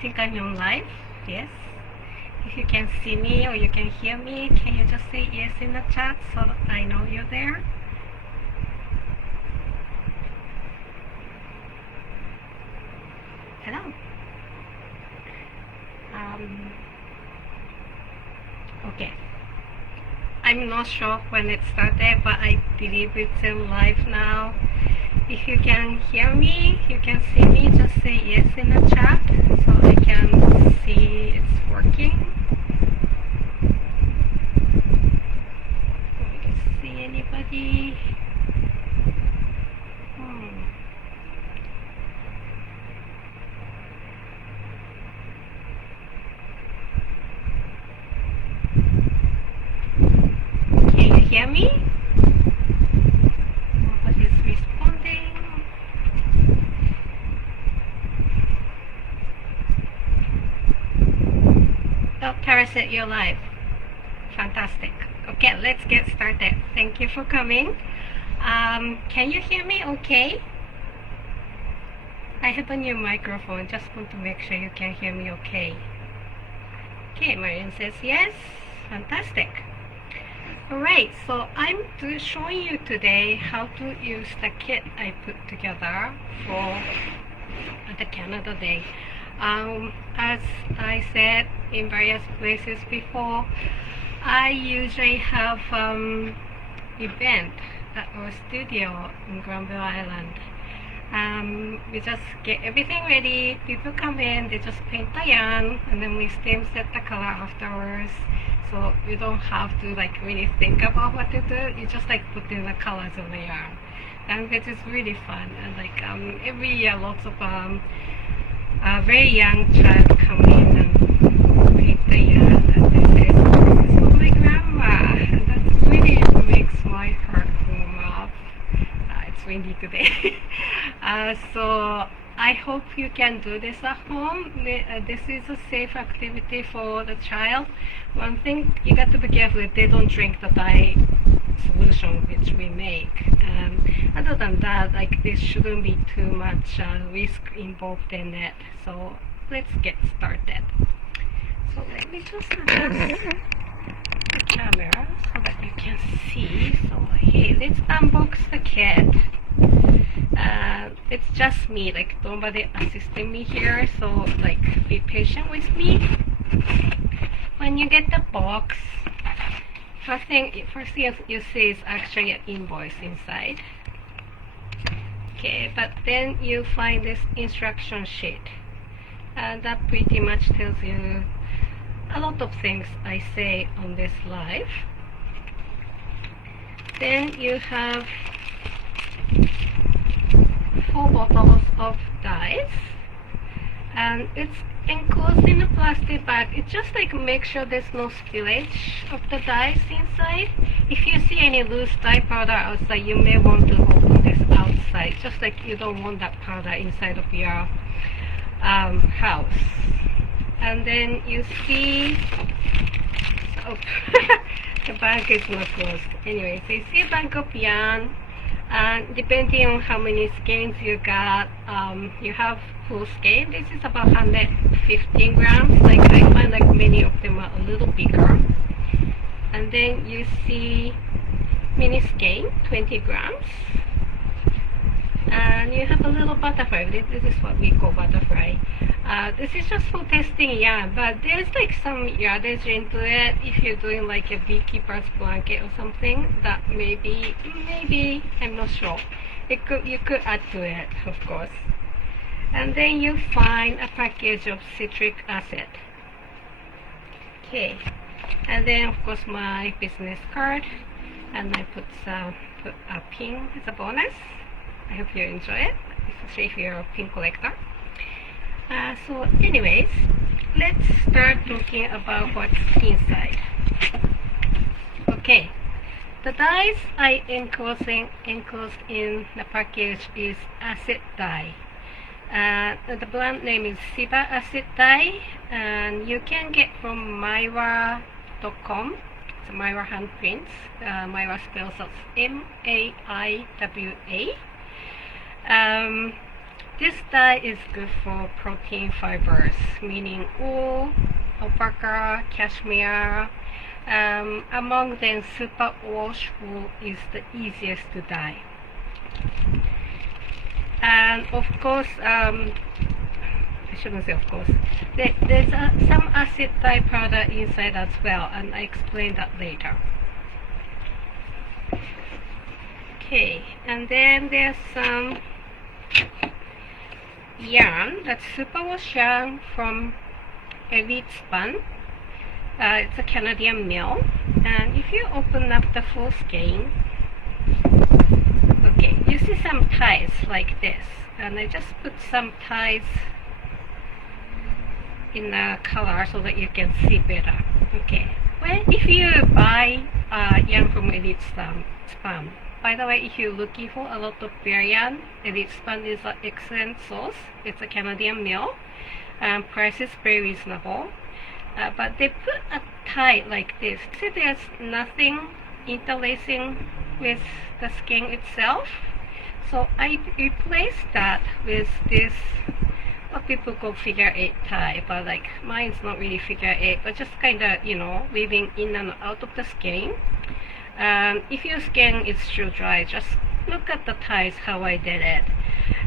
think I'm on live. Yes. If you can see me or you can hear me, can you just say yes in the chat so that I know you're there? Hello. Okay. I'm not sure when it started, but I believe it's in live now. If you can hear me, you can see me, just say yes in the chat so I can see it's working. I can see anybody. Can you hear me? Nobody's responding. Oh, Parasite, you're live. Fantastic. Okay, let's get started. Thank you for coming. Can you hear me okay? I have a new microphone. Just want to make sure you can hear me okay. Okay, Marian says yes. Fantastic. Alright, so I'm showing you today how to use the kit I put together for the Canada Day. As I said in various places before, I usually have event at our studio in Granville Island. We just get everything ready, people come in, they just paint the yarn, and then we steam set the color afterwards. So you don't have to like really think about what to do, you just like put in the colors on the yarn. And it is really fun, and like every year lots of very young child come in and paint the yarn, and they say, "Oh, my grandma," and that really makes my heart warm up. It's windy today. So I hope you can do this at home. This is a safe activity for the child. One thing you got to be careful if they don't drink the dye solution which we make. Other than that, like this shouldn't be too much risk involved in it. So let's get started. So let me just adjust the camera so that you can see. So hey, let's unbox the kit. It's just me, like nobody assisting me here, so like be patient with me. When you get the box, first thing you see is actually an invoice inside. Okay, but then you find this instruction sheet, and that pretty much tells you a lot of things I say on this live. Then you have 4 bottles of dyes, and it's enclosed in a plastic bag. It just like make sure there's no spillage of the dyes inside. If you see any loose dye powder outside, you may want to open this outside, just like you don't want that powder inside of your house. And then you see, oh, the bag is not closed. Anyway, so you see a bag of yarn, and depending on how many skeins you got, you have full skein. This is about 115 grams. Like I find like many of them are a little bigger. And then you see mini skein, 20 grams. And you have a little butterfly. This is what we call butterfly. This is just for testing yarn, but there's like some yardage into it. If you're doing like a beekeeper's blanket or something, that maybe I'm not sure. You could add to it, of course. And then you find a package of citric acid. Okay, and then of course my business card, and I put a pin as a bonus. I hope you enjoy it, especially if you're a pin collector. So anyways, let's start talking about what's inside. Okay, the dyes I enclosed in the package is acid dye. The brand name is Siba Acid Dye, and you can get from Maiwa.com. It's Maiwa Handprints. Maiwa spells out M-A-I-W-A. This dye is good for protein fibers, meaning wool, alpaca, cashmere. Among them, superwash wool is the easiest to dye. And of course, I shouldn't say of course, there's some acid dye powder inside as well, and I explain that later. Okay, and then there's some yarn, that's superwash yarn from Elite Spun. It's a Canadian mill, and if you open up the full skein, okay, you see some ties like this, and I just put some ties in the color so that you can see better. Okay, well, if you buy yarn from Elite Spun, by the way, if you're looking for a lot of bare yarn, Elite Spun is an excellent source. It's a Canadian mill, price is very reasonable. But they put a tie like this. See, there's nothing interlacing with the skein itself. So I replaced that with this, what people call figure 8 tie, but like mine's not really figure 8, but just kind of, you know, weaving in and out of the skein. If your skein is still dry, just look at the ties how I did it,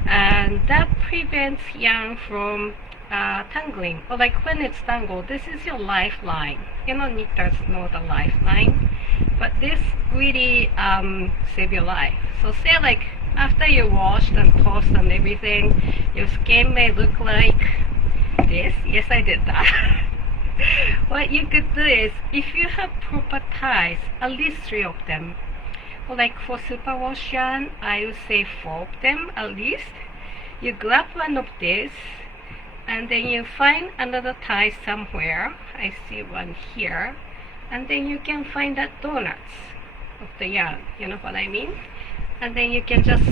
and that prevents yarn from tangling. Or like when it's tangled, this is your lifeline. You know, knitters know the lifeline, but this really save your life. So say like after you washed and tossed and everything, your skein may look like this. Yes, I did that. What you could do is, if you have proper ties, at least 3 of them, or like for superwash yarn, I would say 4 of them at least. You grab one of these, and then you find another tie somewhere. I see one here, and then you can find that donuts of the yarn, you know what I mean? And then you can just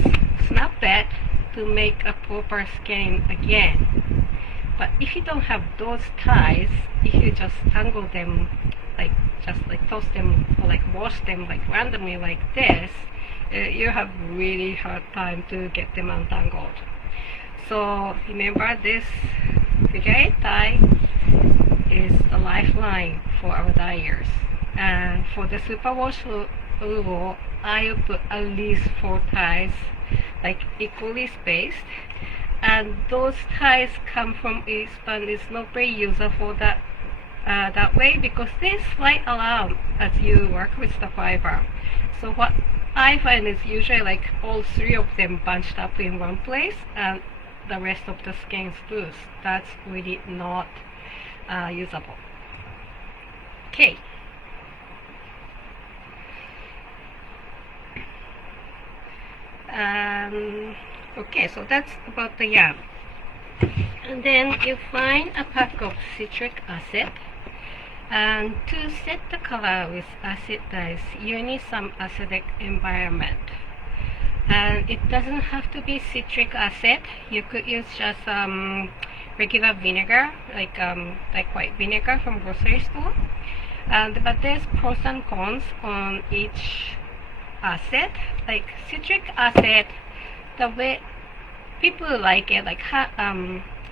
snap that to make a proper skein again. But if you don't have those ties, if you just tangle them, like just like toss them or like wash them like randomly like this, you have really hard time to get them untangled. So remember, this figure 8 tie is a lifeline for our dyers. And for the superwash wool, I put at least 4 ties, like equally spaced. And those ties come from Elite Spun. It's not very useful that way, because they slide around as you work with the fiber. So what I find is usually like all 3 of them bunched up in one place, and the rest of the skeins loose. That's really not usable. Okay. Okay, so that's about the yarn. And then you find a pack of citric acid. And to set the color with acid dyes, you need some acidic environment. And it doesn't have to be citric acid. You could use just regular vinegar, like white vinegar from grocery store. But there's pros and cons on each acid. Like citric acid, the way people like it, like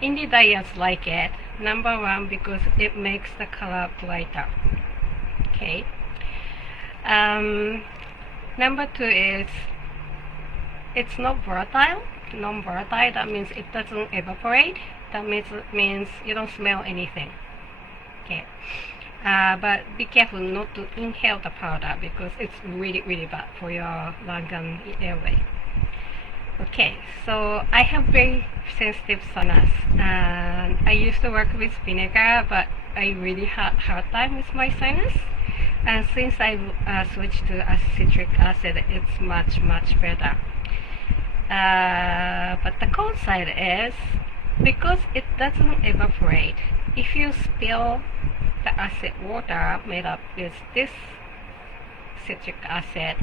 indie dyers like it. Number 1, because it makes the color brighter. Okay. Number 2 is it's not volatile. Non-volatile, that means it doesn't evaporate. That means you don't smell anything. Okay. But be careful not to inhale the powder, because it's really, really bad for your lung and airway. Okay, so I have very sensitive sinus, and I used to work with vinegar, but I really had a hard time with my sinus. And since I switched to citric acid, it's much, much better. But the cold side is, because it doesn't evaporate, if you spill the acid water made up with this citric acid,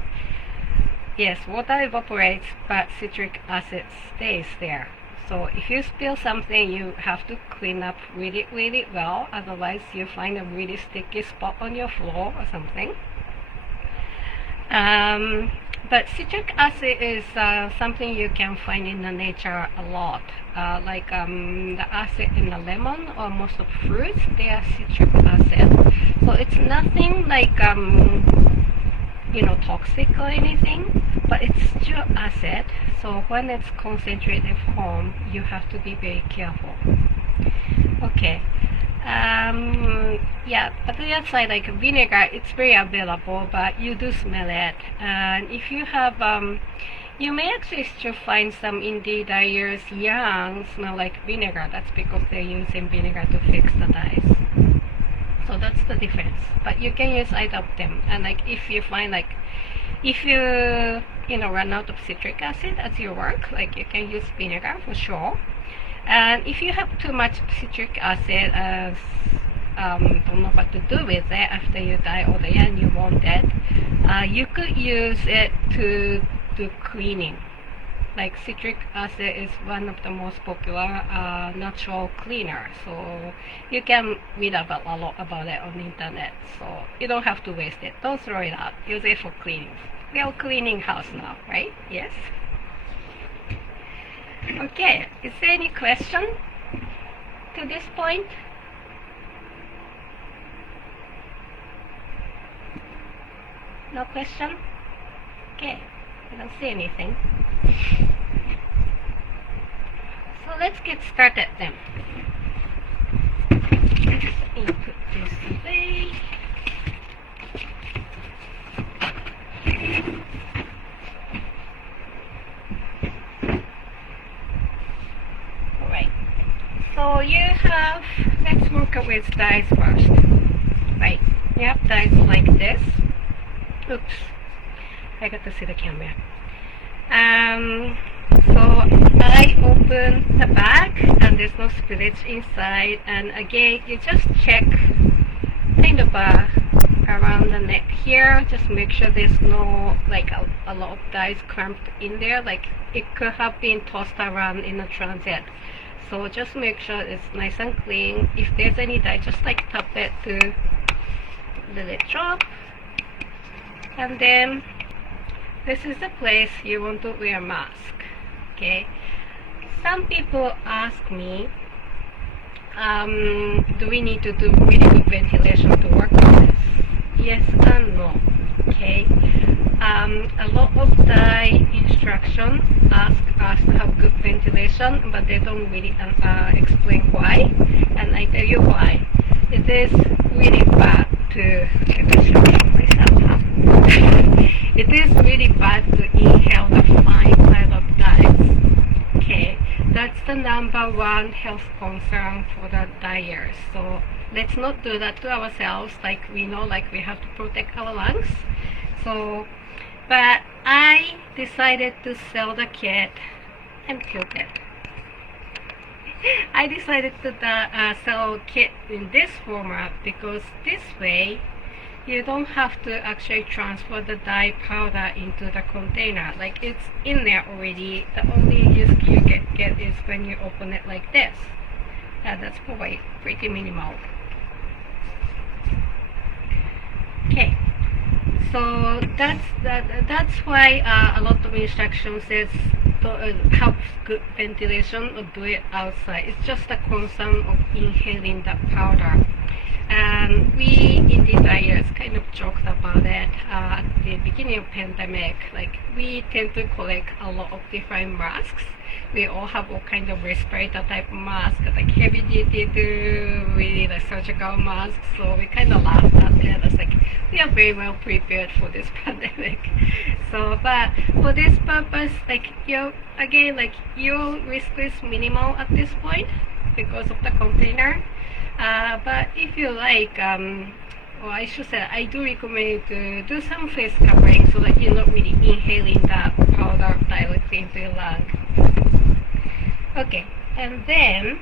yes, water evaporates, but citric acid stays there. So if you spill something, you have to clean up really, really well. Otherwise, you find a really sticky spot on your floor or something. But citric acid is something you can find in the nature a lot. Like the acid in the lemon or most of fruits, they are citric acid. So it's nothing like toxic or anything, but it's still acid. So when it's concentrated form, you have to be very careful. Okay. Yeah, but the other side, like vinegar, it's very available, but you do smell it. And if you have, you may actually still find some indie dyers young smell like vinegar. That's because they're using vinegar to fix the dyes. So that's the difference. But you can use either of them. And like if you find if you run out of citric acid at your work, like you can use vinegar for sure. And if you have too much citric acid, don't know what to do with it after you dye all the yarn you want it, you could use it to do cleaning. Like citric acid is one of the most popular natural cleaner, so you can read a lot about it on the internet. So you don't have to waste it. Don't throw it out. Use it for cleaning. We are cleaning house now, right? Yes. Okay, is there any question to this point? No question? Okay, I don't see anything. So let's get started then. Let me put this away. So you have, let's work with dyes first. Right, you have dyes like this. Oops, I got to see the camera. So I open the bag and there's no spillage inside, and again you just check kind of around the neck here, just make sure there's no like a lot of dyes clumped in there, like it could have been tossed around in a transit. So just make sure it's nice and clean. If there's any dye, just like tap it to let it drop. And then this is the place you want to wear a mask. Okay. Some people ask me, do we need to do really good ventilation to work with this? Yes and no. Okay. A lot of the instructions ask us to have good ventilation, but they don't really explain why. And I tell you why. It is really bad to, let me show myself. It is really bad to inhale the fine pile of dyes. Okay, that's the #1 health concern for the dyers. So let's not do that to ourselves. Like we know, like we have to protect our lungs. So, but I decided to sell the kit. I'm tilted. I decided to sell kit in this format because this way you don't have to actually transfer the dye powder into the container. Like it's in there already. The only risk you get is when you open it like this. That's probably pretty minimal. Okay. So that's why a lot of instructions says have good ventilation or do it outside. It's just a concern of inhaling the powder. And we indie dyers kind of joked about it at the beginning of pandemic. Like we tend to collect a lot of different masks. We all have all kind of respirator type mask, like heavy duty to really like surgical masks. So we kind of laughed at it. It's like we are very well prepared for this pandemic. So, but for this purpose, like your risk is minimal at this point because of the container. But if you like, or I should say, I do recommend you to do some face covering so that you're not really inhaling that powder directly into your lung. Okay, and then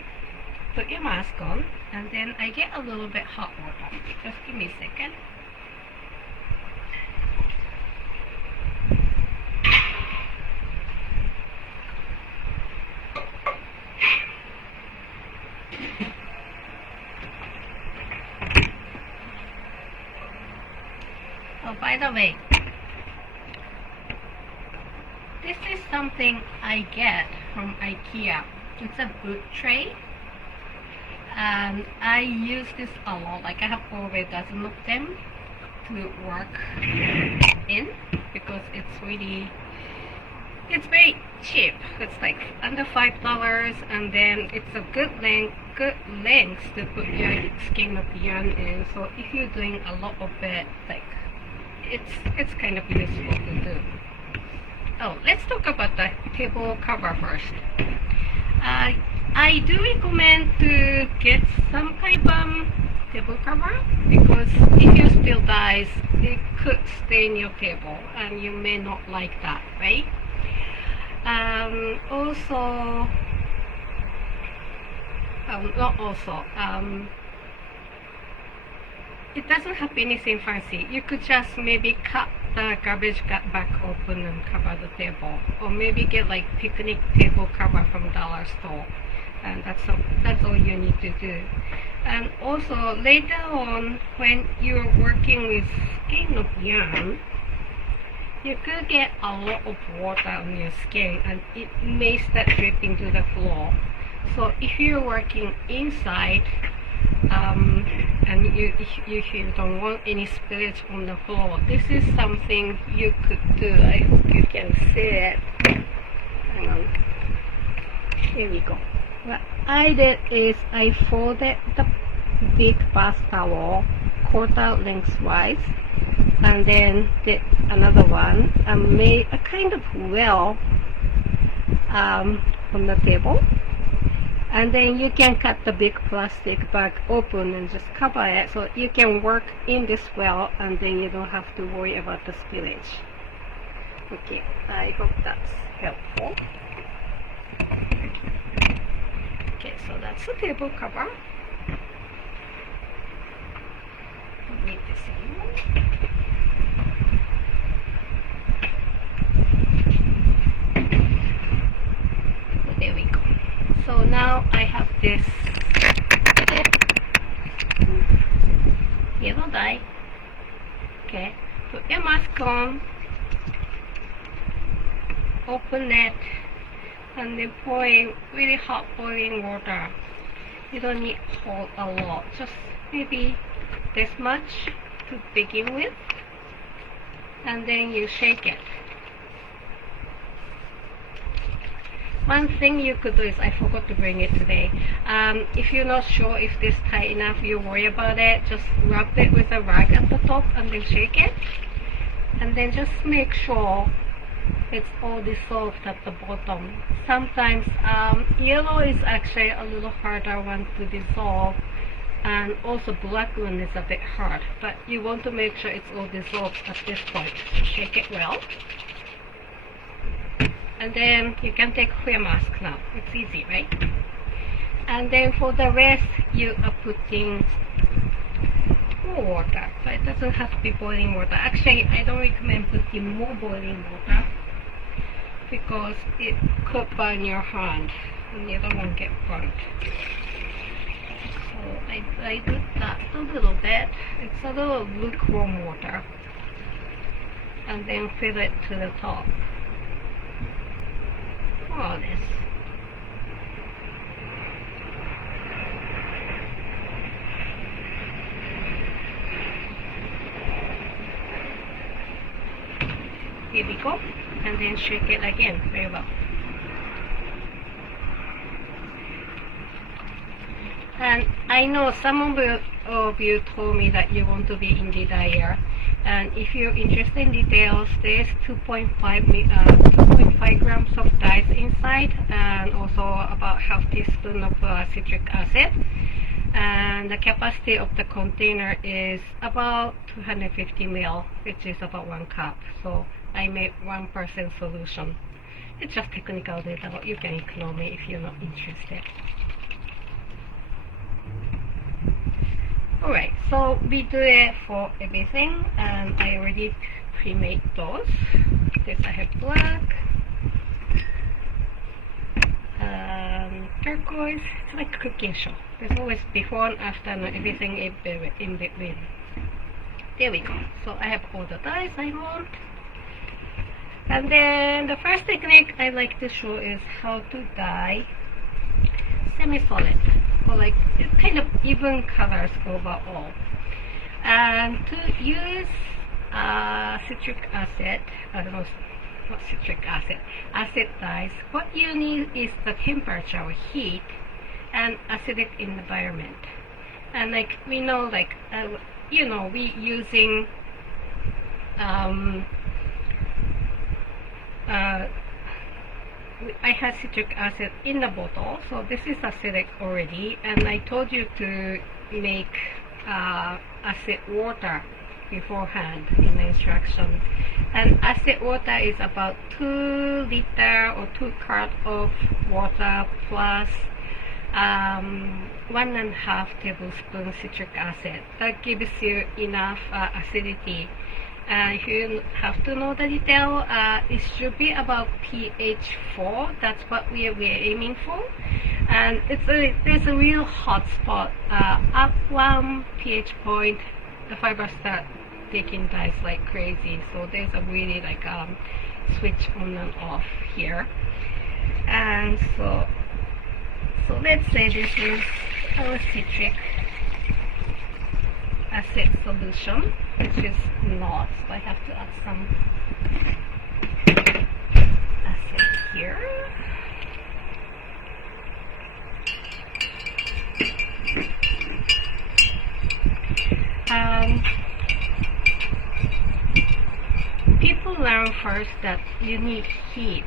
put your mask on, and then I get a little bit hot water. Just give me a second. Oh, by the way, this is something I get from IKEA. It's a boot tray, and I use this a lot. Like I have over a dozen of them to work in because it's very cheap. It's like under $5, and then it's a good length to put your skein of yarn in. So if you're doing a lot of it, like it's kind of useful to do. Oh, let's talk about the table cover first. I do recommend to get some kind of table cover because if you spill dyes, it could stain your table, and you may not like that, right? It doesn't have anything fancy. You could just maybe cut the garbage bag open and cover the table, or maybe get like picnic table cover from dollar store, and that's all you need to do. And also later on, when you're working with skein of yarn, you could get a lot of water on your skein, and it may start dripping to the floor. So if you're working inside, and if you don't want any spillage on the floor, this is something you could do. I hope you can see it. Hang on. Here we go. What I did is I folded the big bath towel quarter lengthwise, and then did another one and made a kind of well on the table. And then you can cut the big plastic bag open and just cover it, so you can work in this well, and then you don't have to worry about the spillage. Okay, I hope that's helpful. Okay, so that's the table cover. Need the same one. So there we go. So now I have this yellow dye. Okay, put your mask on, open it, and then pour in really hot boiling water. You don't need a lot, just maybe this much to begin with, and then you shake it. One thing you could do is, I forgot to bring it today, if you're not sure if this is tight enough, you worry about it, just rub it with a rag at the top and then shake it, and then just make sure it's all dissolved at the bottom. Sometimes yellow is actually a little harder one to dissolve, and also black one is a bit hard, but you want to make sure it's all dissolved at this point. So shake it well, and then you can take off your mask now. It's easy, right? And then for the rest, you are putting more water, but it doesn't have to be boiling water. Actually, I don't recommend putting more boiling water because it could burn your hand, and you don't want to get burnt. So I did that a little bit. It's a little lukewarm water, and then fill it to the top. More or less. Here we go, and then shake it again very well. And I know some of you told me that you want to be in the dyer, and if you're interested in details, there's 2.5 grams of dyes inside, and also about half teaspoon of citric acid, and the capacity of the container is about 250 ml, which is about 1 cup. So I made 1% solution. It's just technical data, but you can ignore me if you're not interested. Alright, so we do it for everything, and I already pre-made those. This I have black, turquoise. It's like a cooking show. There's always before and after and everything in between. There we go. So I have all the dyes I want. And then the first technique I like to show is how to dye semi-solid, or like kind of even colors overall. And to use citric acid, I don't know, not citric acid, acid dyes, what you need is the temperature or heat and acidic environment. And like we know, like you know, we using I had citric acid in the bottle, so this is acidic already, and I told you to make acid water beforehand in the instruction. And acid water is about 2 liter or 2 quart of water plus 1.5 tablespoons citric acid. That gives you enough acidity. If you have to know the detail, it should be about pH 4. That's what we're aiming for. And there's a real hot spot. At 1 pH point, the fibers start taking dyes like crazy. So there's a really like switch on and off here. And so let's say this is our citric acid solution, which is not, so I have to add some acid here. People learn first that you need heat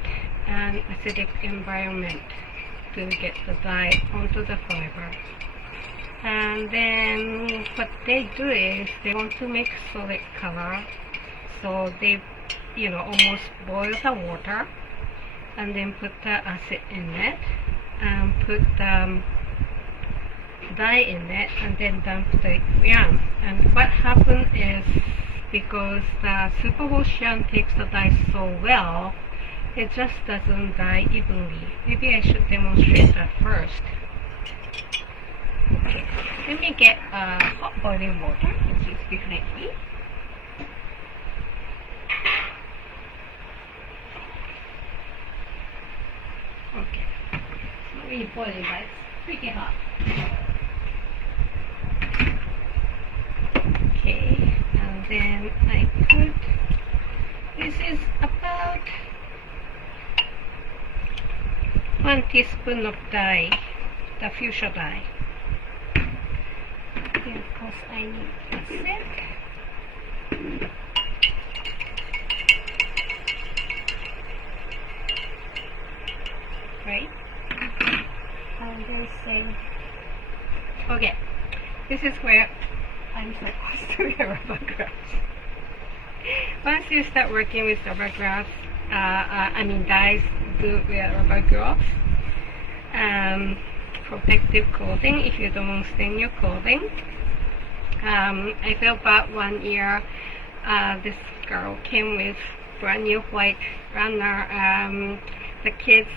and acidic environment to get the dye onto the fiber. And then what they do is they want to make solid color, so they, you know, almost boil the water and then put the acid in it and put the dye in it and then dump the yarn. And what happens is, because the superwash yarn takes the dye so well, it just doesn't dye evenly. Maybe I should demonstrate that first. Okay, let me get hot boiling water, which is behind me. Okay, it's not really boiling, but it's pretty hot. Okay, and then I put, this is about 1 teaspoon of dye, the fuchsia dye. Because I need acid. Right? And then say, okay, this is where I'm supposed to wear rubber gloves. Once you start working with rubber gloves, dyes, do wear rubber gloves. Protective clothing if you don't stain your clothing. I felt bad one year. This girl came with brand new white runner. The kids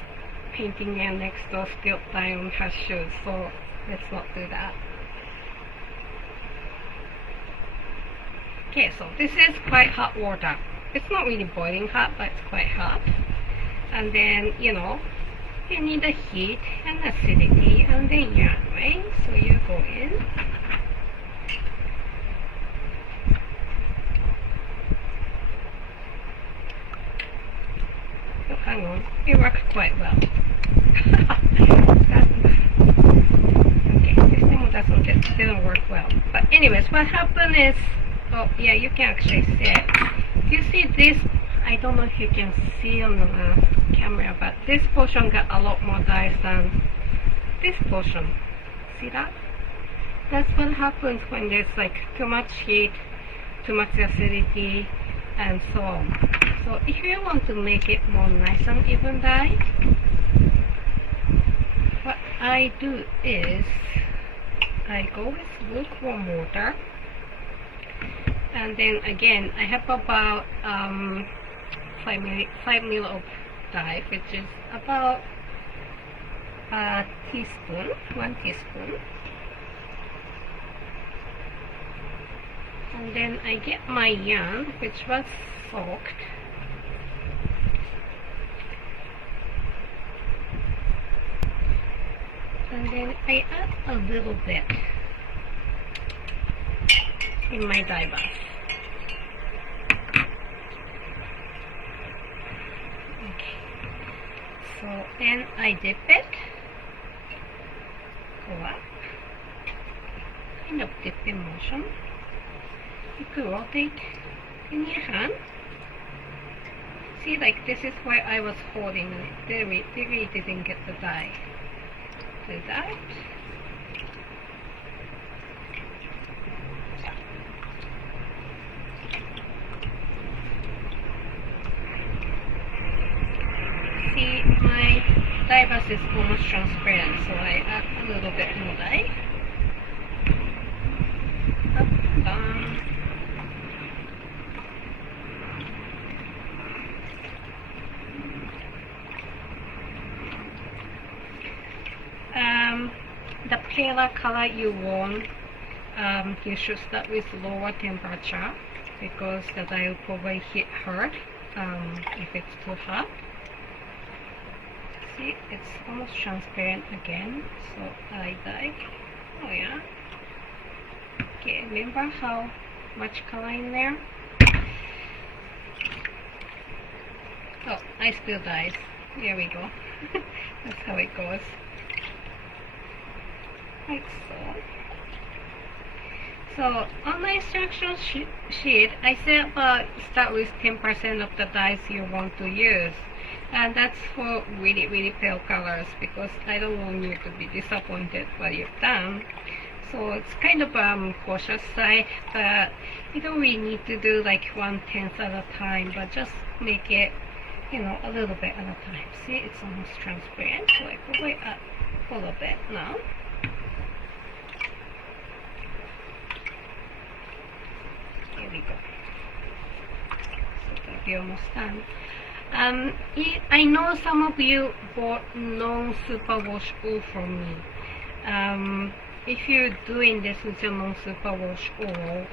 painting there next door spilled dye on her shoes, so let's not do that. Okay, so this is quite hot water. It's not really boiling hot, but it's quite hot. And then, you know, you need the heat and acidity and then yarn, right? So you go in. Oh, hang on, it works quite well. Okay, this thing didn't work well. But anyways, what happened is, oh yeah, you can actually see it. You see this, I don't know if you can see on the camera, but this portion got a lot more dyes than this portion. See that? That's what happens when there's like too much heat, too much acidity, and so on. So if you want to make it more nice and even dye, what I do is I go with lukewarm water, and then again I have about 5 ml of dye, which is about a teaspoon, 1 teaspoon. And then I get my yarn, which was soaked, then I add a little bit in my dye bath. Okay, so then I dip it, go up, kind of dipping motion. You could rotate in your hand. See, like this is where I was holding it. They really didn't get the dye. Do that. See, my dye bath is almost transparent, so I add a little bit more dye. Up, down. The paler color you want, you should start with lower temperature because the dye will probably hit hard if it's too hot. See, it's almost transparent again, so I dye. Oh yeah. Okay, remember how much color in there? Oh, I still dyes. There we go. That's how it goes. Like so. So on my instruction sheet, I said start with 10% of the dyes you want to use, and that's for really pale colors because I don't want you to be disappointed what you've done. So it's kind of cautious side, but you don't really need to do like 1/10 at a time, but just make it, you know, a little bit at a time. See, it's almost transparent, so I probably add a little bit now. Here we go. So that'll be almost done. I know some of you bought non-superwash oil from me. If you're doing this with your non-superwash oil,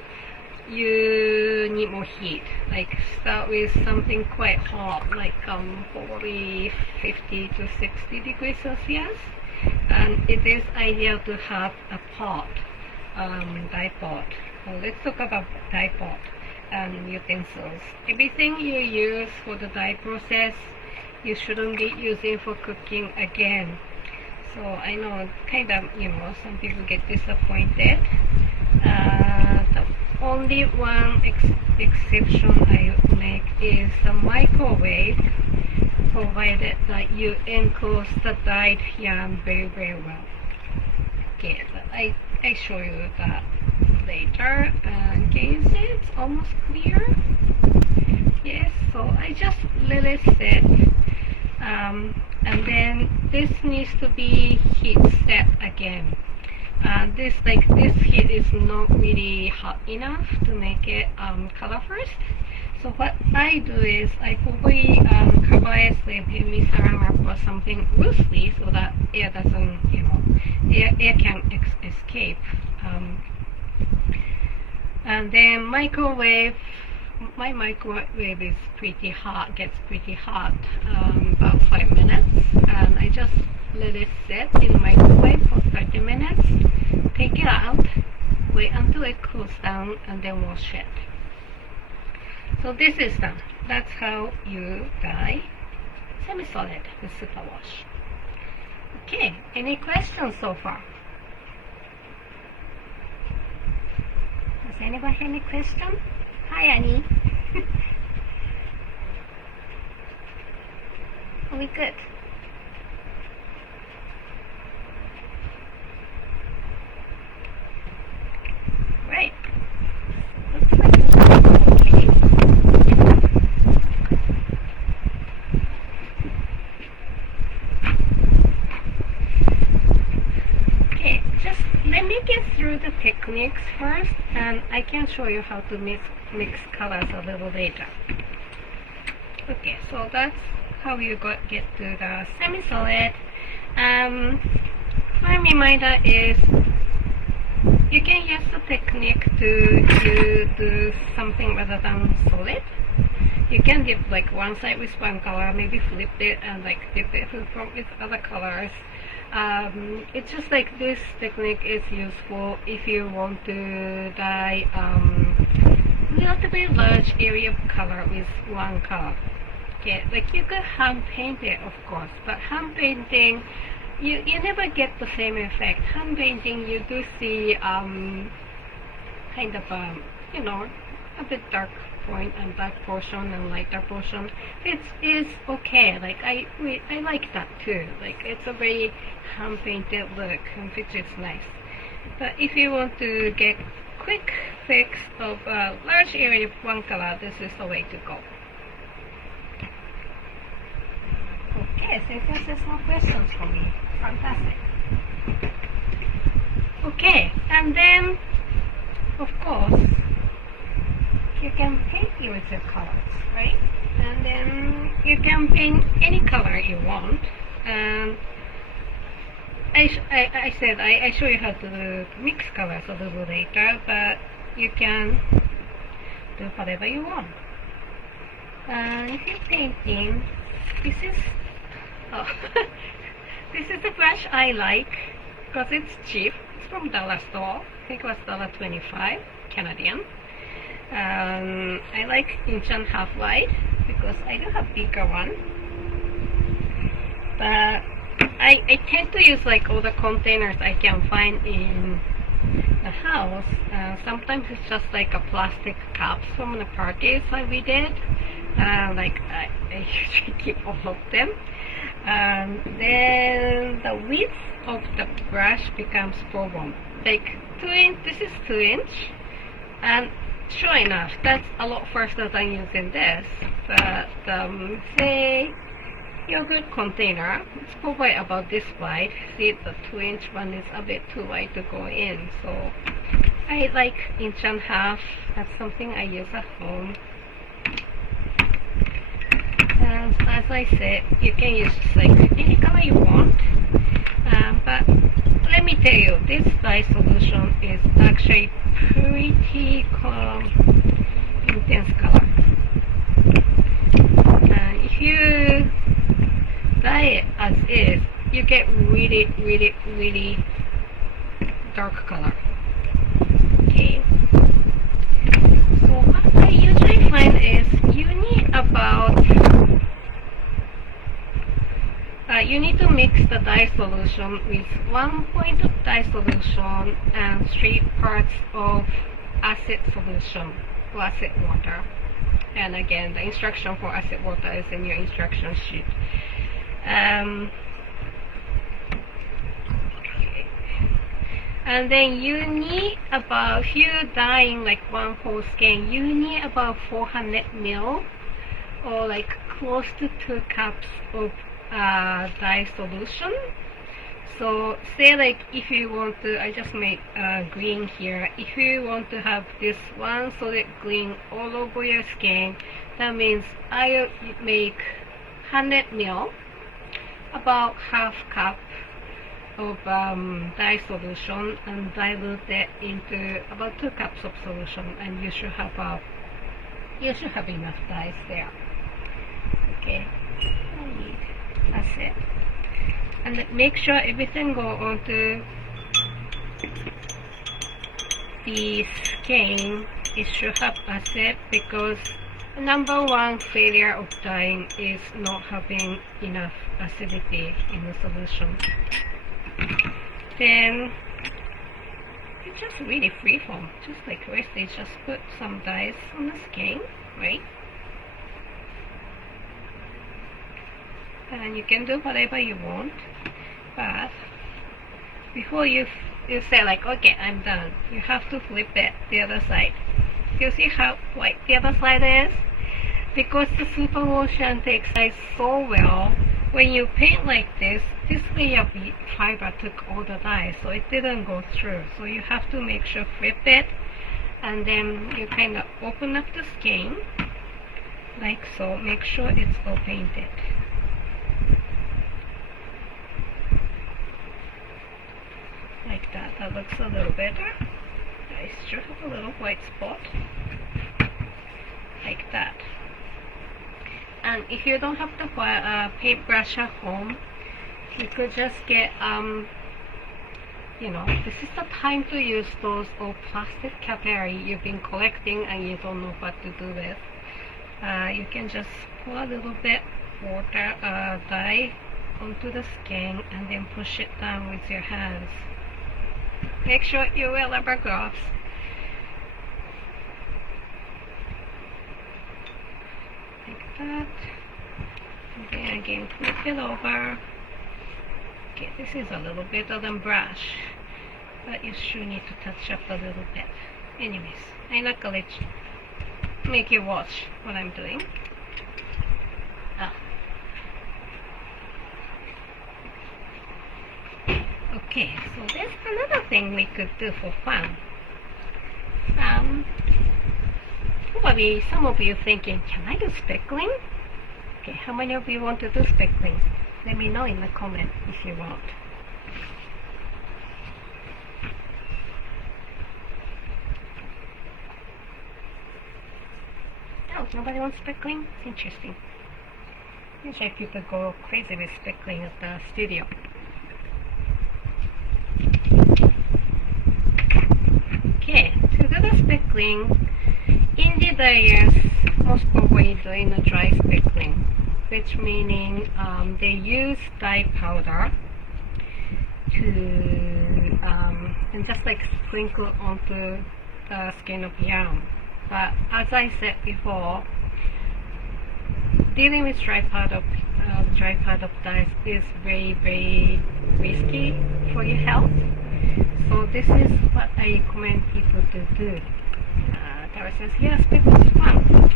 you need more heat. Like start with something quite hot, like probably 50 to 60 degrees Celsius. And it is ideal to have a pot, dye pot. So let's talk about dye pot and utensils. Everything you use for the dye process, you shouldn't be using for cooking again. So I know kind of, you know, some people get disappointed. The only one exception I would make is the microwave, provided that you enclose the dyed yarn very well. Okay, but I show you that later. And can you see it's almost clear? Yes, so I just let it sit. And then this needs to be heat set again. This heat is not really hot enough to make it color first. So what I do is I probably cover it with micellar wrap or something loosely so that air doesn't, you know, air can't escape. And then microwave. My microwave is pretty hot, gets pretty hot, about 5 minutes, and I just let it sit in the microwave for 30 minutes, take it out, wait until it cools down, and then wash it. So this is done. That's how you dye semi-solid with superwash. Okay, any questions so far? Does anybody have any questions? Hi, Annie. Are we good? Right. Looks like it's okay. Okay, just let me get through the techniques first, and I can show you how to mix colors a little later. Okay, so that's how you get to the semi-solid. My reminder is you can use the technique to do something rather than solid. You can dip like one side with one color, maybe flip it and like dip it with other colors. It's just like this technique is useful if you want to dye relatively large area of color with one color. Okay, like you could hand paint it, of course, but hand painting, you never get the same effect. Hand painting, you do see kind of you know, a bit dark point and dark portion and lighter portion. It's okay. Like I like that too. Like it's a very hand painted look, which is nice. But if you want to get quick fix of a large area of one color, this is the way to go. Okay, so if there's no questions for me, fantastic. Okay, and then of course you can paint with your colors, right? And then you can paint any color you want. I said I show you how to mix colors a little later, but you can do whatever you want. If you're painting, this is this is the brush I like because it's cheap. It's from dollar store. I think it was $1.25 Canadian. I like 1.5 wide because I do have bigger one. But I tend to use like all the containers I can find in the house. Sometimes it's just like a plastic cups from the parties that we did. Like I usually keep all of them. Then the width of the brush becomes problem. Like 2 inch. This is 2 inch, and sure enough, that's a lot faster than using this. But say yogurt container, it's probably about this wide. See, the 2 inch one is a bit too wide to go in. So I like 1.5 inch. That's something I use at home. And as I said, you can use like any color you want. But let me tell you, this dye solution is actually pretty intense color. And if you dye it as is, you get really dark color. Okay. So what I usually find is you need about you need to mix the dye solution with 1 point of dye solution and 3 parts of acid solution or acid water. And again, the instruction for acid water is in your instruction sheet. And then you need about, if you're dyeing like one whole skein, you need about 400 ml or like close to 2 cups of dye solution. So say like if you want to, I just made green here. If you want to have this one solid green all over your skin, that means I make 100 ml, about half cup of dye solution, and dilute it into about 2 cups of solution, and you should have enough dyes there. Okay, that's it. And make sure everything go onto the skein. It should have acid, because number one failure of dyeing is not having enough acidity in the solution. Then it's just really freeform, just like Wesley just put some dyes on the skein, right? And you can do whatever you want, but before you say like, okay, I'm done, you have to flip it the other side. You see how white the other side is? Because the superemulsion takes dye so well, when you paint like this layer of fiber took all the dye, so it didn't go through. So you have to make sure flip it, and then you kind of open up the skein like so. Make sure it's all painted. Like that. That looks a little better. I still have a little white spot. Like that. And if you don't have the paintbrush at home, you could just get you know, this is the time to use those old plastic capillary you've been collecting and you don't know what to do with. You can just pour a little bit water dye onto the skin and then push it down with your hands. Make sure you wear rubber gloves. Like that. And then again flip it over. Okay, this is a little better than brush, but you sure need to touch up a little bit. Anyways, I'm not gonna make you watch what I'm doing. Okay, so there's another thing we could do for fun. Probably some of you thinking, can I do speckling? Okay, how many of you want to do speckling? Let me know in the comment if you want. Oh, nobody wants speckling? It's interesting. Usually people go crazy with speckling at the studio. Okay, to do the speckling, indie dyers most probably doing a dry speckling, which meaning they use dye powder to and just like sprinkle onto the skin of yarn. But as I said before, dealing with dry powder dyes is very risky for your health. So this is what I recommend people to do. Tara says, yes, speckles fun.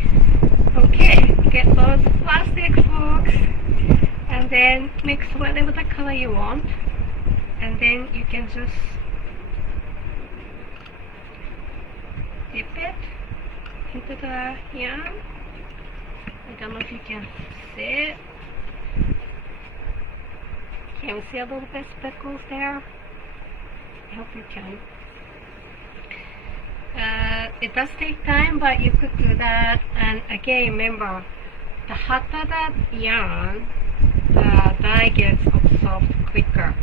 Okay, get those plastic forks and then mix whatever the color you want, and then you can just dip it into the yarn. I don't know if you can see it. Can you see a little bit speckles there? I hope you can. It does take time, but you could do that. And again, remember, the hotter the yarn, the dye gets absorbed quicker.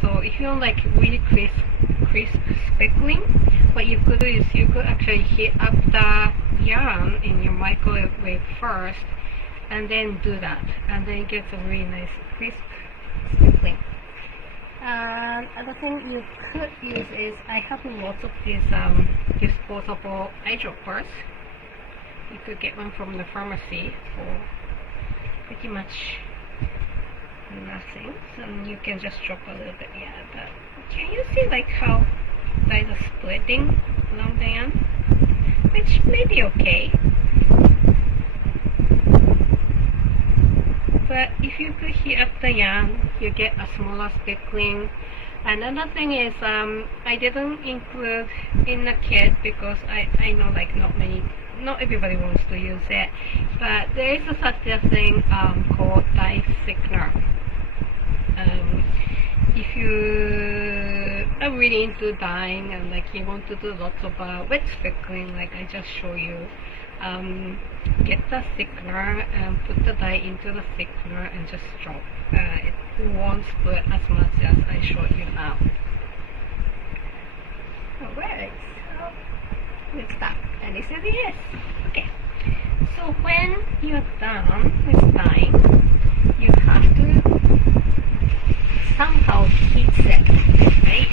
So if you don't like really crisp speckling, what you could do is you could actually heat up the yarn in your microwave first, and then do that, and then it gets a really nice crisp speckling. Other thing you could use is, I have lots of these disposable eyedroppers. You could get one from the pharmacy for pretty much nothing. So you can just drop a little bit. Yeah, but can you see like how dyes are splitting along the yarn? Which may be okay. But if you could heat up the yarn, you get a smaller speckling. Another thing is, I didn't include in the kit because I know like not everybody wants to use it. But there is such a thing called dye thickener. If you are really into dyeing and like you want to do lots of wet speckling, like I just show you, get the thickener and put the dye into the thickener and just drop. It won't split as much as I showed you now. Alright, so let's start. And this is yes. Okay. So when you're done with dyeing, you have to somehow heat set, right?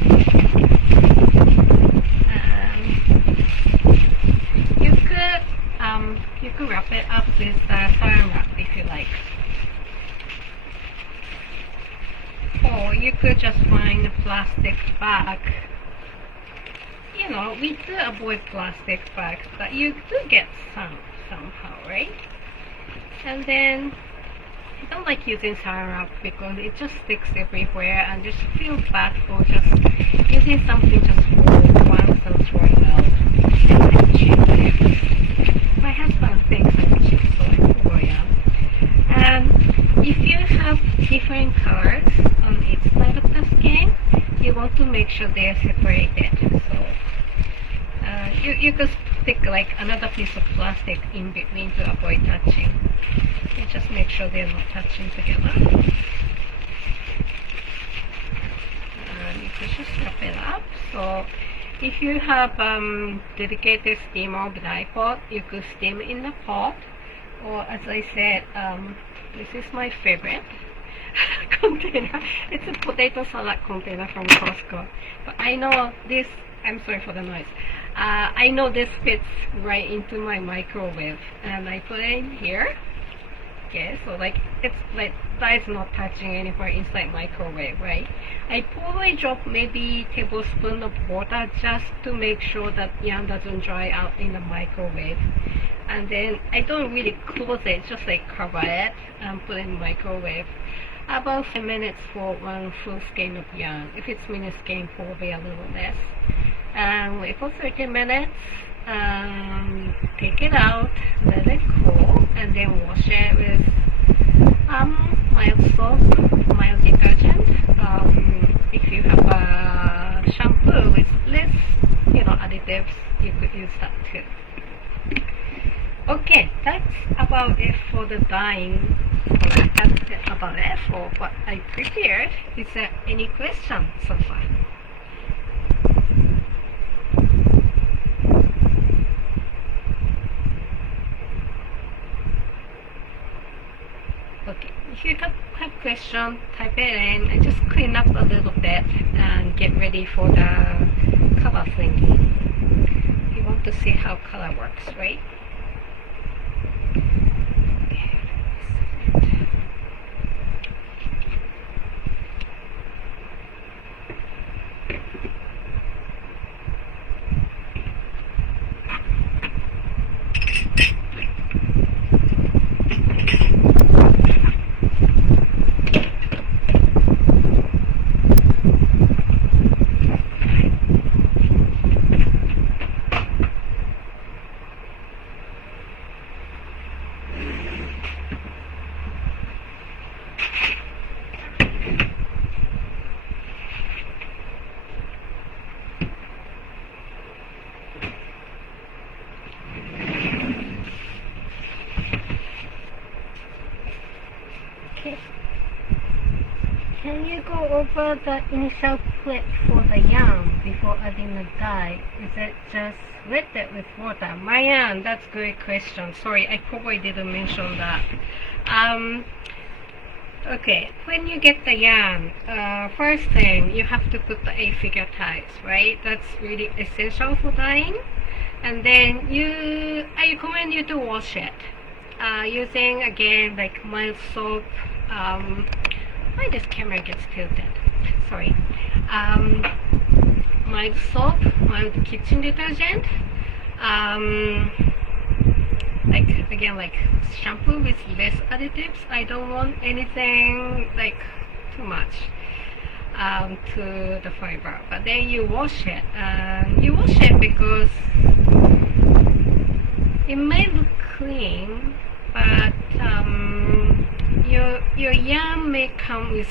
You could wrap it up with saran wrap if you like, or you could just find a plastic bag. You know, we do avoid plastic bags, but you do get some somehow, right? And then I don't like using saran wrap because it just sticks everywhere and just feel bad for just using something just for once and throwing out. My husband thinks I'm cheap, so I worry. And if you have different colors on each side of the skin, you want to make sure they are separated. So you could stick like another piece of plastic in between to avoid touching. You just make sure they're not touching together. let's just wrap it up. So if you have dedicated steamer with iPod, you could steam in the pot, or as I said, this is my favorite container. It's a potato salad container from Costco. But I know this, I'm sorry for the noise. I know this fits right into my microwave, and I put it in here. Okay, so like it's like that is not touching anywhere inside microwave, right? I probably drop maybe tablespoon of water just to make sure that yarn doesn't dry out in the microwave. And then I don't really close it, just like cover it and put it in microwave. About 10 minutes for one full skein of yarn. If it's mini skein, probably a little less. And wait for 30 minutes. Take it out, let it cool, and then wash it with mild soap, mild detergent. If you have a shampoo with less, additives, you could use that too. Okay, that's about it for the dyeing. That's about it for what I prepared. Is there any questions so far? Okay, if you have questions, type it in and just clean up a little bit and get ready for the color thingy. You want to see how color works, right? Can you go over the initial flip for the yarn before adding the dye? Is it just wet it with water? Marianne, that's a great question. Sorry, I probably didn't mention that. Okay, when you get the yarn, first thing, you have to put the 8-figure ties, right? That's really essential for dyeing. And then I recommend you to wash it using, again, like mild soap. Why this camera gets tilted? Sorry. Mild soap, mild kitchen detergent. Like shampoo with less additives. I don't want anything like too much to the fiber. But then you wash it. You wash it because it may look clean, but your yarn may come with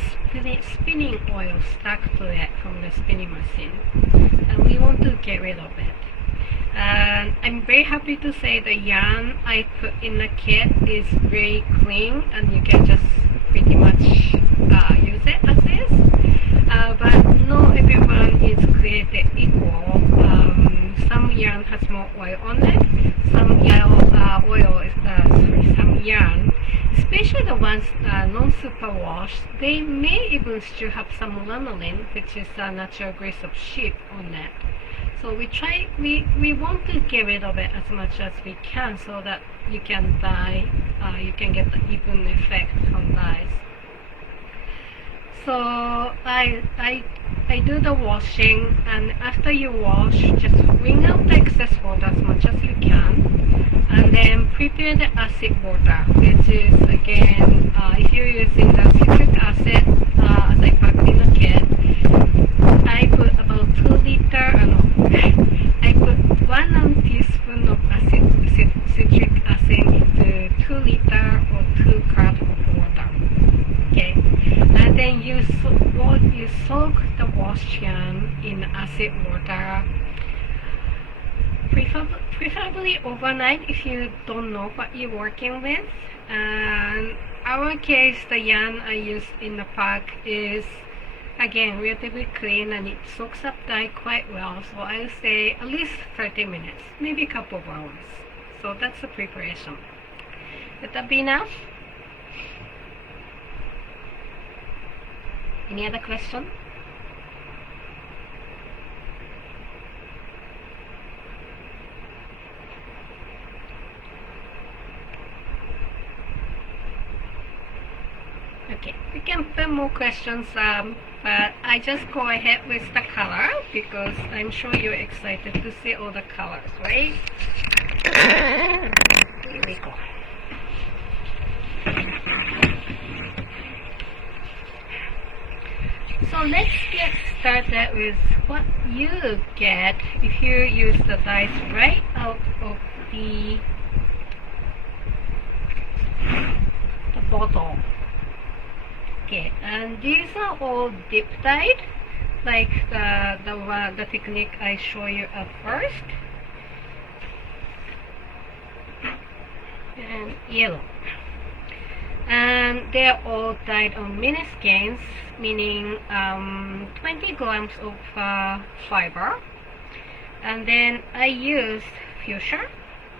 spinning oil stuck to it from the spinning machine, and we want to get rid of it. And I'm very happy to say the yarn I put in the kit is very clean, and you can just pretty much use it as is. But not everyone is created equal. Some yarn has more oil on it. Some yarn, especially the ones non-superwash, they may even still have some lanolin, which is a natural grease of sheep on it. So we want to get rid of it as much as we can so that you can dye, you can get the even effect on dyes. So I do the washing, and after you wash, just wring out the excess water as much as you can, and then prepare the acid water, which is again, if you're using the citric acid, as I packed in the kit, I put about 2 liter, I put 1 teaspoon of citric acid into 2 liter or 2 cups of water. Okay, and then you soak the wash yarn in acid water, preferably overnight if you don't know what you're working with. And our case, the yarn I use in the pack is again, relatively clean, and it soaks up dye quite well. So I'll say at least 30 minutes, maybe a couple of hours. So that's the preparation. Would that be enough? Any other question? Okay, we can put more questions, but I just go ahead with the color because I'm sure you're excited to see all the colors, right? Here we go. So let's get started with what you get if you use the dice right out of the bottle. Okay, and these are all dip dyed, like the technique I show you at first. And yellow. And they're all dyed on mini skeins, meaning 20 grams of fiber. And then I used fuchsia,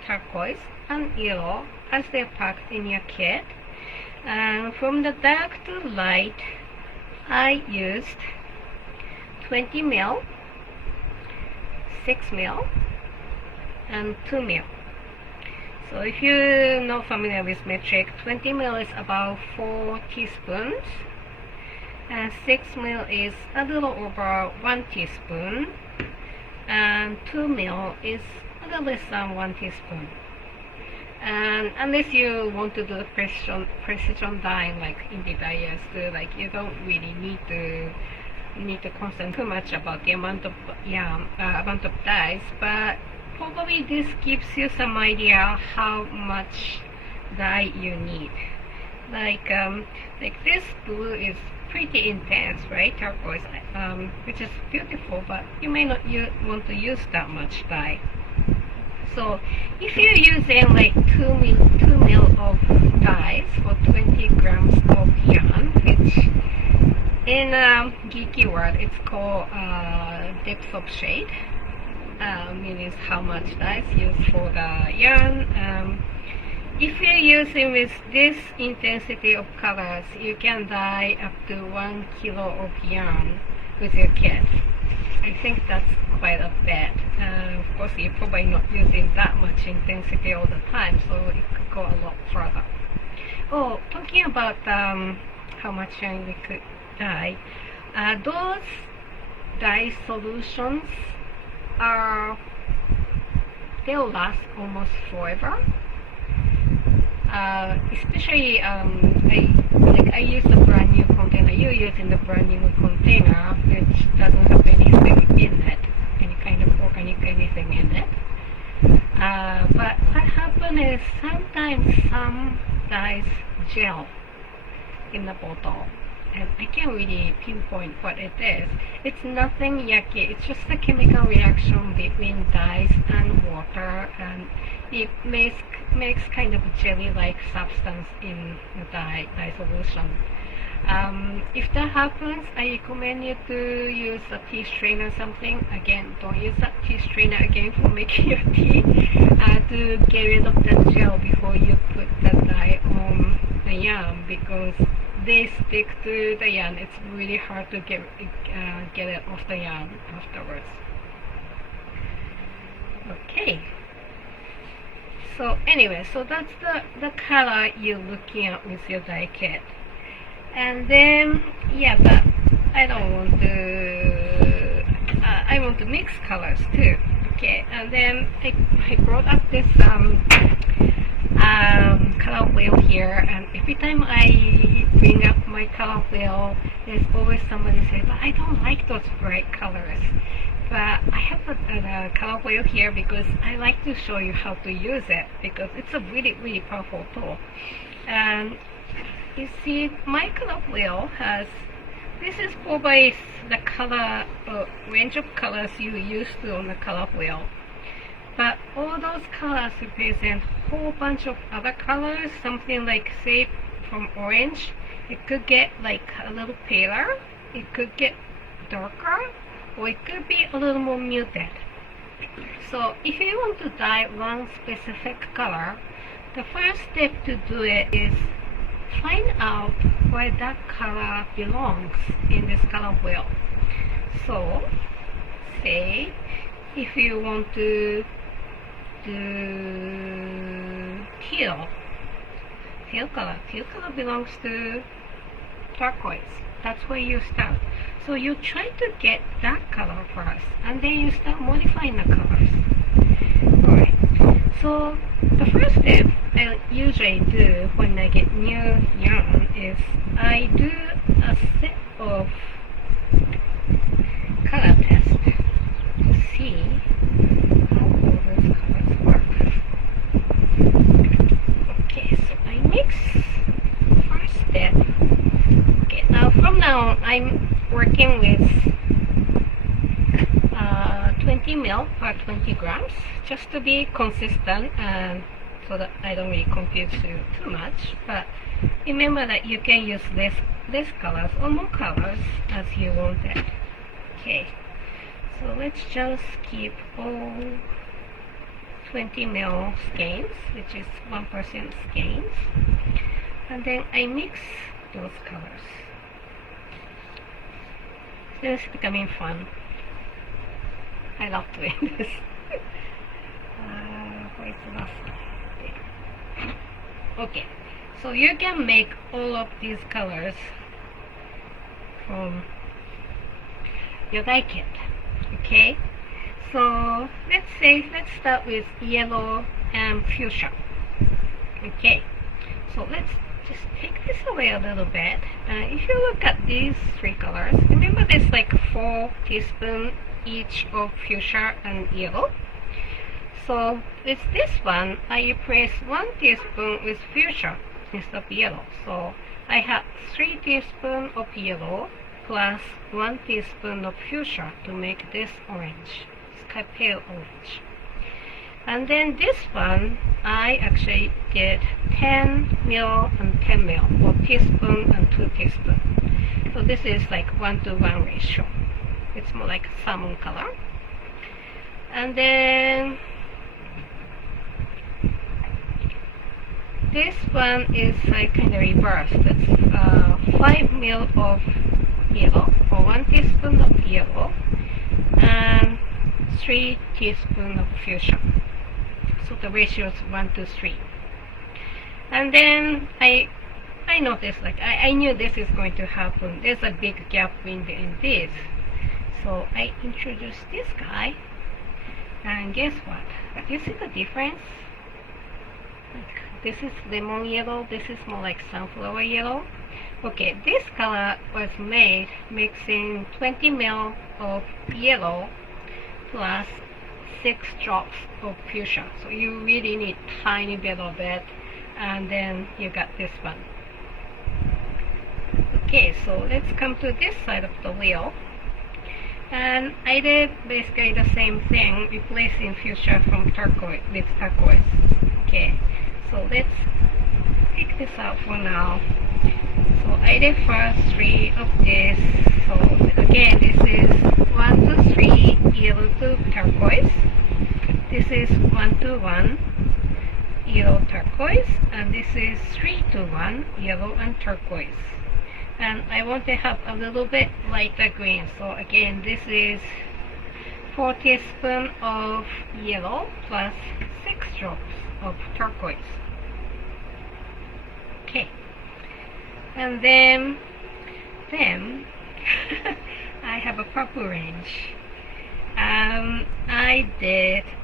turquoise, and yellow as they're packed in your kit. And from the dark to light, I used 20 ml, 6 ml, and 2 ml. So if you're not familiar with metric, 20 ml is about 4 teaspoons, and 6 ml is a little over 1 teaspoon, and 2 ml is a little less than 1 teaspoon. And unless you want to do precision dyeing like indie dyers do, like you don't really need to concentrate too much about the amount of dyes, but probably this gives you some idea how much dye you need. Like this blue is pretty intense, right? Turquoise, which is beautiful, but you may not want to use that much dye. So if you're using like 2 ml of dyes for 20 grams of yarn, which in geeky word it's called depth of shade, meaning how much dyes used for the yarn. If you're using with this intensity of colors, you can dye up to 1 kilo of yarn with your kit. I think that's quite a bit. Of course, you're probably not using that much intensity all the time, so it could go a lot further. Oh, talking about how much yarn we could dye, those dye solutions they'll last almost forever. Especially I use the brand new container. You're using the brand new container, which doesn't have anything in it, any kind of organic anything in it. But what happens is sometimes some dyes gel in the bottle, and I can't really pinpoint what it is. It's nothing yucky. It's just a chemical reaction between dyes and water, and it makes kind of jelly-like substance in the dye solution. If that happens, I recommend you to use a tea strainer or something. Again, don't use that tea strainer again for making your tea, to get rid of the gel before you put the dye on the yarn, because they stick to the yarn. It's really hard to get it off the yarn afterwards. Okay. So anyway, so that's the color you're looking at with your dye kit. And then, yeah, but I don't want to, I want to mix colors too. Okay, and then I brought up this color wheel here, and every time I bring up my color wheel, there's always somebody say, but I don't like those bright colors. But I have a color wheel here because I like to show you how to use it, because it's a really, really powerful tool. And you see, my color wheel has, this is probably the color range of colors you used to on the color wheel. But all those colors represent a whole bunch of other colors, something like, say, from orange, it could get like a little paler, it could get darker or it could be a little more muted. So if you want to dye one specific color, the first step to do it is find out where that color belongs in this color wheel. So say if you want to do teal color belongs to turquoise. That's where you start. So you try to get that color first, and then you start modifying the colors. Alright, so the first step I usually do when I get new yarn is I do a set of color tests to see how all those colors work. Okay, so I mix first step. Okay, now from now on I'm working with 20 ml per 20 grams just to be consistent and so that I don't really confuse you too much. But remember that you can use less colors or more colors as you want it. Okay, so let's just keep all 20 ml skeins, which is 1% skeins, and then I mix those colors. This is becoming fun. I love doing this. Where's the last one? Okay, so you can make all of these colors from your dye kit. Okay, so let's start with yellow and fuchsia. Okay, so let's just take this away a little bit. If you look at these three colors, remember there's like 4 teaspoons each of fuchsia and yellow. So with this one, I replace 1 teaspoon with fuchsia instead of yellow. So I have 3 teaspoons of yellow plus 1 teaspoon of fuchsia to make this orange. It's kind of pale orange. And then this one, I actually did 10 ml and 10 ml, or teaspoon and 2 teaspoons. So this is like 1-to-1 ratio. It's more like salmon color. And then this one is like kind of reversed. It's 5 ml of yellow, or 1 teaspoon of yellow, and 3 teaspoons of fuchsia. So the ratio is 1-to-3. And then I noticed, like I knew this is going to happen. There's a big gap in this. So I introduced this guy, and guess what? You see the difference? Like, this is lemon yellow, this is more like sunflower yellow. Okay, this color was made mixing 20 ml of yellow plus 6 drops of fuchsia. So you really need tiny bit of it, and then you got this one. Okay, so let's come to this side of the wheel. And I did basically the same thing, replacing fuchsia from turquoise with turquoise. Okay, so let's take this out for now. So I did first 3 of this. So again, this is 1-to-3 yellow to turquoise. This is 1-to-1 yellow turquoise, and this is 3-to-1 yellow and turquoise. And I want to have a little bit lighter green. So again, this is 4 teaspoons of yellow plus 6 drops of turquoise. Okay, and then I have a purple range. I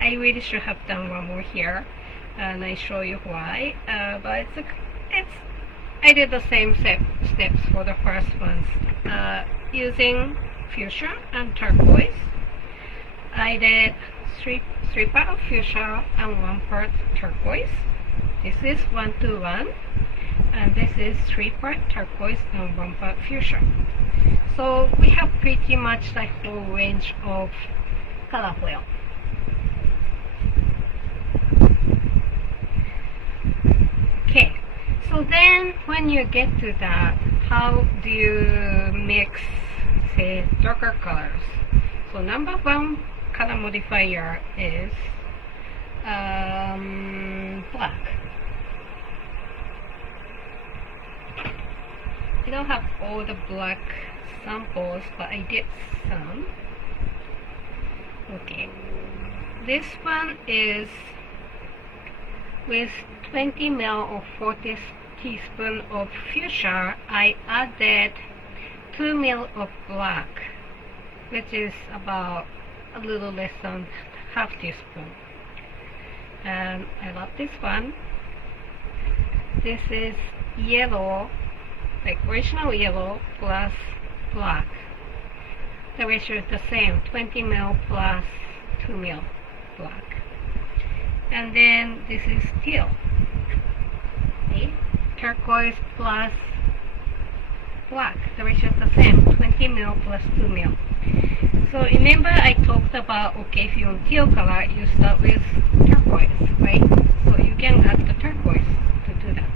really should have done one more here, and I show you why. But I did the same steps for the first ones, using fuchsia and turquoise. I did 3 parts of fuchsia and 1 part turquoise. This is 1-to-1, and this is 3 parts turquoise and 1 part fuchsia. So we have pretty much the whole range of color wheel. Okay, so then when you get to that, how do you mix say darker colors. So number one color modifier is black. I don't have all the black samples, but I did some. Okay, this one is with 20 ml or 40 teaspoon of fuchsia. I added 2 ml of black, which is about a little less than half teaspoon. And I love this one. This is yellow, like original yellow plus black. The ratio is the same, 20 ml plus 2 ml black. And then this is teal. Okay. Turquoise plus black. The ratio is the same, 20 ml plus 2 ml. So remember I talked about, okay, if you want teal color, you start with turquoise, right? So you can add the turquoise to do that.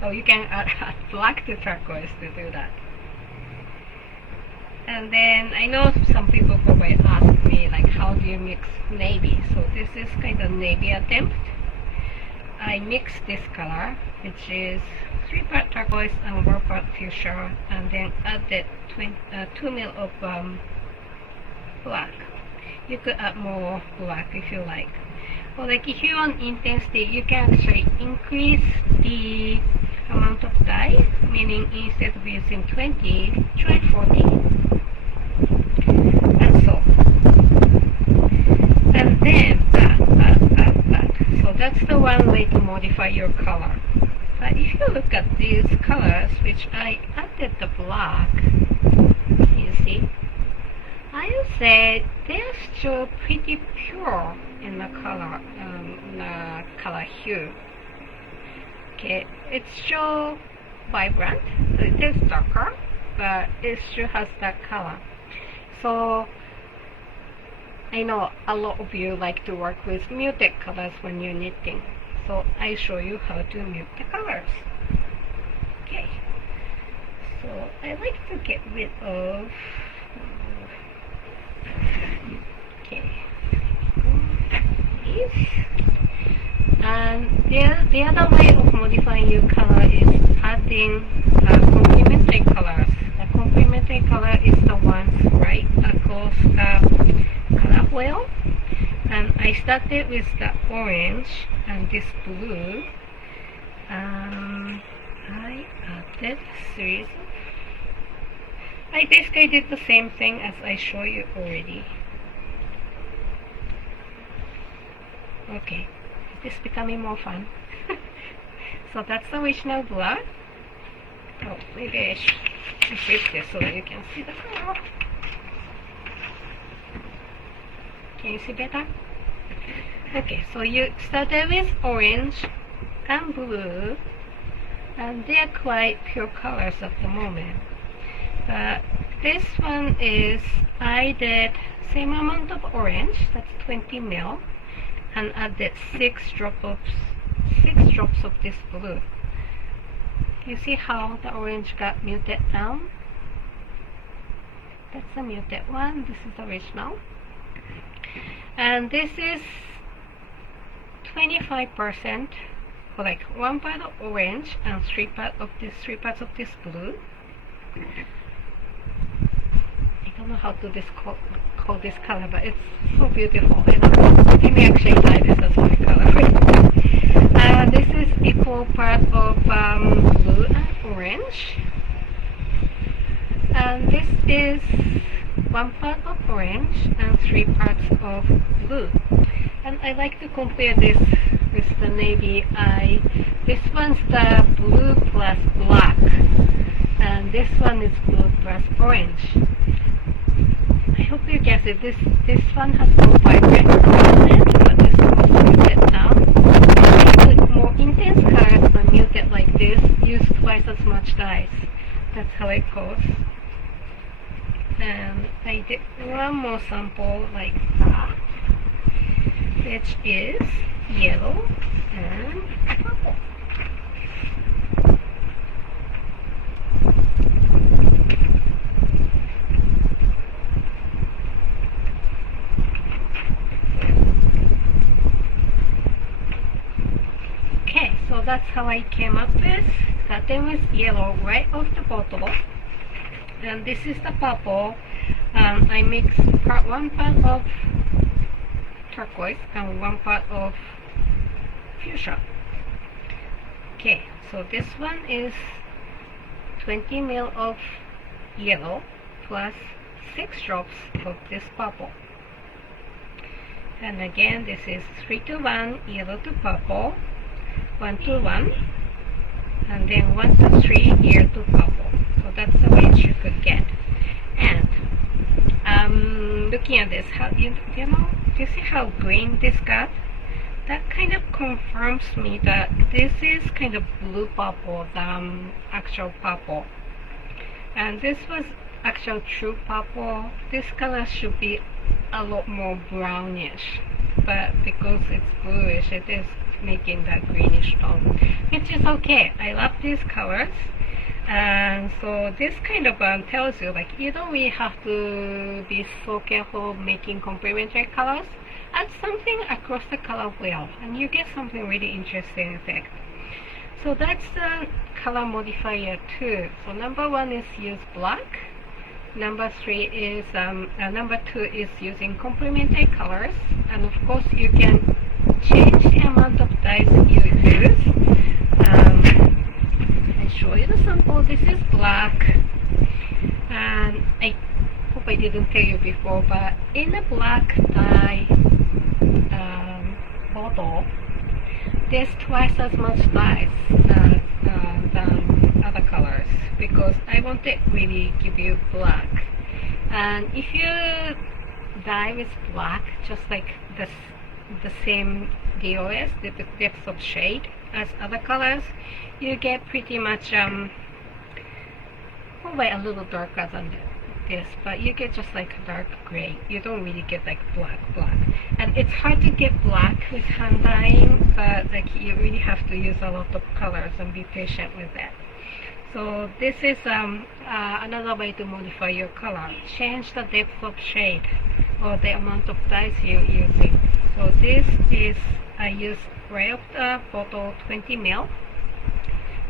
So you can add black to turquoise to do that. And then I know some people probably ask me, like, how do you mix navy? So this is kind of navy attempt. I mixed this color, which is 3 part turquoise and 1 part fuchsia, and then added 2 ml of black. You could add more black if you like. Or like if you want intensity, you can actually increase the amount of dye, meaning instead of using 20, try 40. And so. And then add. So that's the one way to modify your color. But if you look at these colors, which I added the black, you see, I would say they're still pretty pure in the color hue. Okay, it's still vibrant, so it is darker, but it still has that color. So I know a lot of you like to work with muted colors when you're knitting. So I show you how to mute the colors. Okay. So I like to get rid of. Okay. This. And the other way of modifying your color is adding complementary colors. The complementary color is the ones right across the color wheel. And I started with the orange and this blue. I added a series of. I basically did the same thing as I showed you already. Okay, this is becoming more fun. So that's the original black. Oh, maybe I should flip this so that you can see the color. Can you see better? Okay, so you started with orange and blue, and they are quite pure colors at the moment. But this one is, I did same amount of orange, that's 20 ml, and added 6 drops of this blue. You see how the orange got muted down? That's the muted one. This is the original. And this is 25%, for like 1 part of orange and 3 parts of this blue. I don't know how to call this color, but it's so beautiful. Let me actually dye this as my color. This is equal part of blue and orange, and this is 1 part of orange and 3 parts of blue. And I like to compare this with the navy. This one's the blue plus black, and this one is blue plus orange. I hope you can see this one has more vibrant colors, but this one is muted down. With more intense colors when muted like this, use twice as much dyes. That's how it goes. And I did one more sample like that, which is yellow and purple. that's how I came up with. Starting with yellow right off the bottle, and this is the purple. I mix one part of turquoise and one part of fuchsia. Okay, so this one is 20 ml of yellow plus 6 drops of this purple. And again, this is 3:1 yellow to purple, 1:1, and then 1:3 yellow to purple. So that's the way you could get. And looking at this, how do you see how green this got? That kind of confirms me that this is kind of blue purple than actual purple. And this was actual true purple. This color should be a lot more brownish, but because it's bluish, it is making that greenish tone, which is okay. I love these colors. And so this kind of tells you, like, you don't really have to be so careful making complementary colors. Add something across the color wheel and you get something really interesting effect. So that's the color modifier 2. So number 1 is use black. Number 2 is using complementary colors, and of course you can change the amount of dyes you use. I'll show you the sample. This is black, and I hope I didn't tell you before, but in a black dye bottle, there's twice as much dyes than other colors, because I want to really give you black. And if you dye with black, just like the same DOS, the depth of shade, as other colors, you get pretty much probably a little darker than this, but you get just like dark gray. You don't really get like black. And it's hard to get black with hand dyeing, but like you really have to use a lot of colors and be patient with that. So this is another way to modify your color. Change the depth of shade or the amount of dyes you're using. So this is, I use right off the bottle 20 ml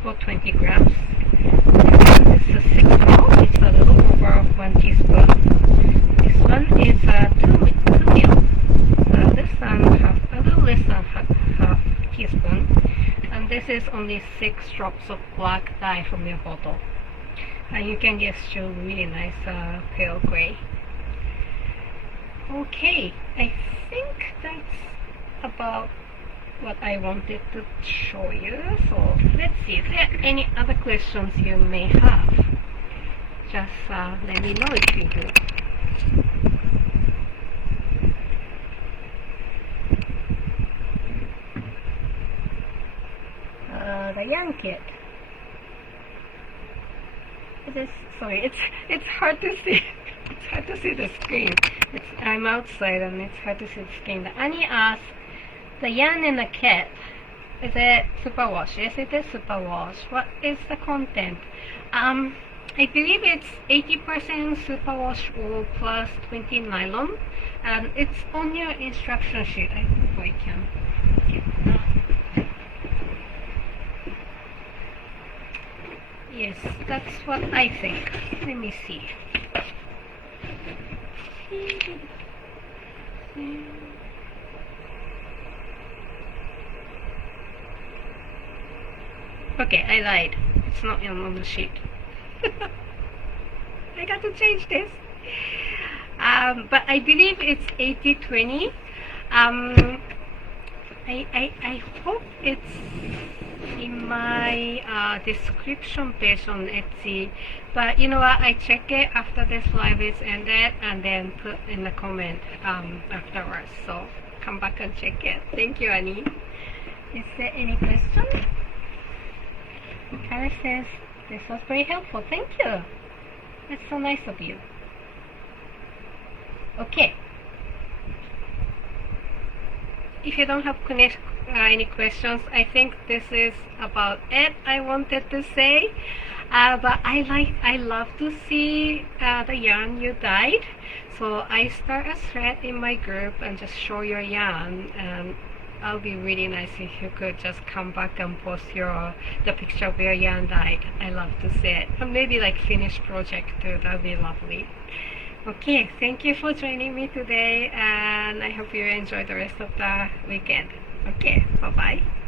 for 20 grams. This is 6 ml. It's a little over 1 teaspoon. This one is 2 ml. This one a little less than half teaspoon. And this is only 6 drops of black dye from your bottle. And you can get still really nice pale gray. Okay, I think that's about what I wanted to show you. So let's see if there are any other questions you may have. Just let me know if you do. The yarn kit. It's hard to see. It's hard to see the screen. I'm outside and it's hard to see the screen. Annie asked, the yarn in the kit, is it superwash? Yes, it is superwash. What is the content? I believe it's 80% superwash wool plus 20 nylon, and it's on your instruction sheet. I hope I can get that. Yes, that's what I think. Let me see. Okay, I lied. It's not on the sheet. I got to change this. But I believe it's 80-20. I hope it's in my description page on Etsy, but you know what, I check it after this live is ended and then put in the comment afterwards, so come back and check it. Thank you, Annie. Is there any question? Kara says this was very helpful. Thank you, that's so nice of you. Okay, if you don't have any questions, I think this is about it I wanted to say. But I love to see the yarn you dyed. So I start a thread in my group and just show your yarn, and I'll be really nice if you could just come back and post the picture of your yarn dyed. I love to see it. And maybe like finished project too. That would be lovely. Okay, thank you for joining me today, and I hope you enjoy the rest of the weekend. Okay, bye bye.